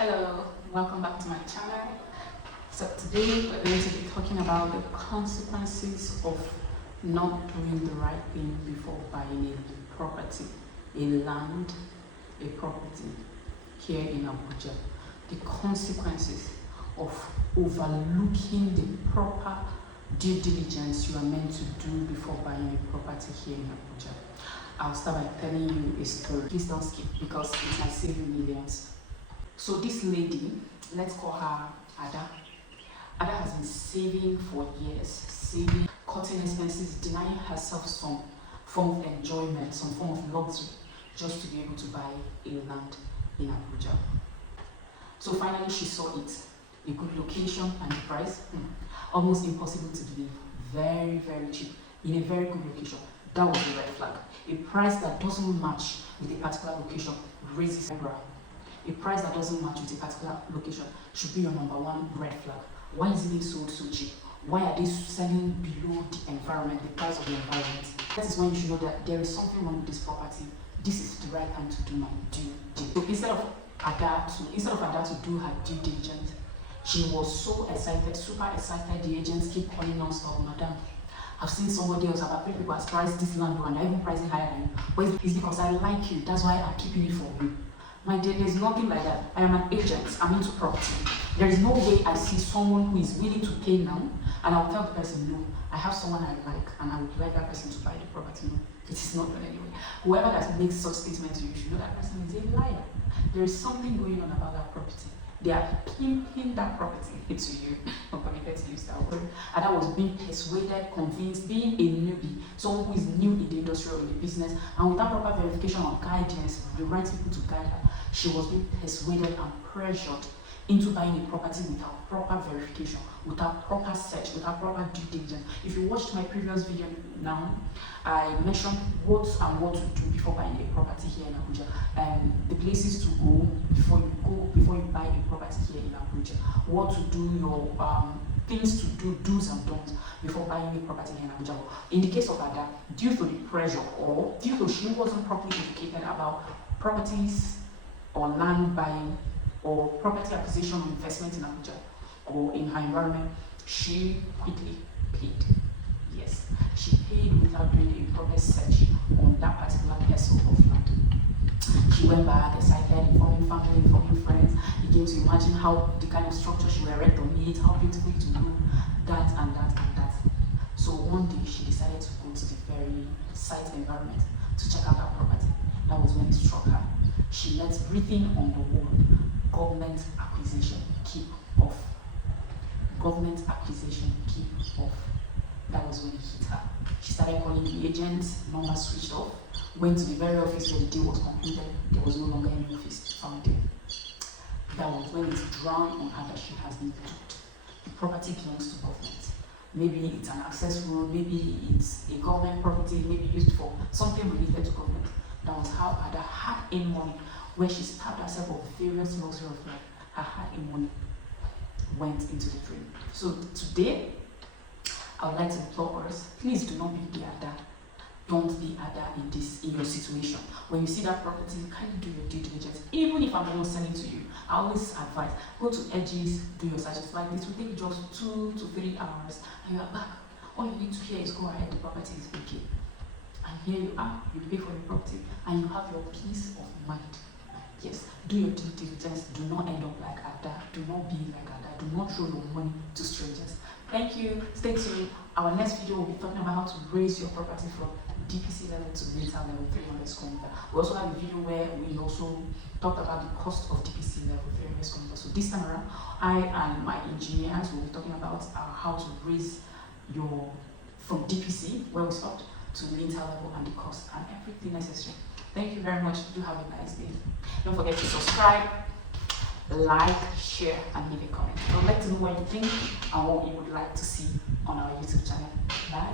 Hello, welcome back to my channel. So today we're going to be talking about the consequences of not doing the right thing before buying a property, a land, a property here in Abuja. The consequences of overlooking the proper due diligence you are meant to do before buying a property here in Abuja. I'll start by telling you a story. Please don't skip because it might save you millions. So this lady, let's call her Ada. Ada has been saving for years, cutting expenses, denying herself some form of enjoyment, some form of luxury, just to be able to buy a land in Abuja. So finally she saw it, a good location and the price, almost impossible to believe, very, very cheap, in a very good location. That was the red flag. A price that doesn't match with a particular location raises eyebrow. A price that doesn't match with a particular location should be your number one red flag. Why is it being sold so cheap? Why are they selling below the environment, the price of the environment? That is when you should know that there is something wrong with this property. This is the right time to do my due diligence. So instead of Ada to do her due diligence, she was so excited, super excited. The agents keep calling non-stop, madam. I've seen somebody else, about 3 people has priced this land and I even priced it higher than you. But it's because I like you. That's why I'm keeping it for you. My dear, there's nothing like that. I am an agent. I'm into property. There is no way I see someone who is willing to pay now and I'll tell the person, no, I have someone I like and I would like that person to buy the property. No, it is not done anyway. Whoever that makes such statements to you should know that person is a liar. There is something going on about that property. They are pimping that property into you. I'm permitted to use that word. And I was being persuaded, convinced, being a newbie, someone who is new in the industry or in the business, and without proper verification or guidance, the right people to guide her, she was being persuaded and pressured into buying a property without proper verification, without proper search, without proper due diligence. If you watched my previous video now, I mentioned what to do before buying a property here in Abuja, and the places to go before you buy a property here in Abuja, what to do, your things to do, do's and don'ts before buying a property here in Abuja. In the case of Ada, due to the pressure or due to she wasn't properly educated about properties or land buying or property acquisition or investment in Abuja or in her environment, she quickly paid. Yes, she paid without doing a proper search on that particular parcel of land. She went back, excited, informing family, informing friends, began to imagine how the kind of structure she will erect on it, how beautiful it will look, that and that and that. So one day she decided to go to the very site environment to check out her property. That was when it struck her. She let written on the wall, government acquisition, keep off. Government acquisition, keep off. That was when it hit her. She started calling the agent, number switched off, went to the very office where the deal was concluded. There was no longer any office found there. That was when it drowned on her that she has been duped. The property belongs to government. Maybe it's an access road, maybe it's a government property, maybe used for something related to government. That was how Ada hard-earned money, where she starved herself of various luxury of life, her hard-earned money went into the drain. So today, I would like to implore us, please do not be the Ada. Don't be Ada in your situation. When you see that property, kindly do your due diligence. Even if I'm not selling to you, I always advise, go to Edges, do your searches. Like this will take just 2 to 3 hours, and you are back. All you need to hear is go ahead, the property is okay. And here you are, you pay for the property, and you have your peace of mind. Yes, do your due diligence. Do not end up like Ada. Do not be like Ada. Do not throw your money to strangers. Thank you. Stay tuned. Our next video will be talking about how to raise your property from DPC level to rental level 300 square meter. We also have a video where we also talked about the cost of DPC level 300 square meter. So this time around, I and my engineers will be talking about how to raise your from DPC, where we stopped, to rental level and the cost and everything necessary. Thank you very much. Do have a nice day. Don't forget to subscribe, like, share, and leave a comment. I would like to know what you think and what you would like to see on our YouTube channel. Bye.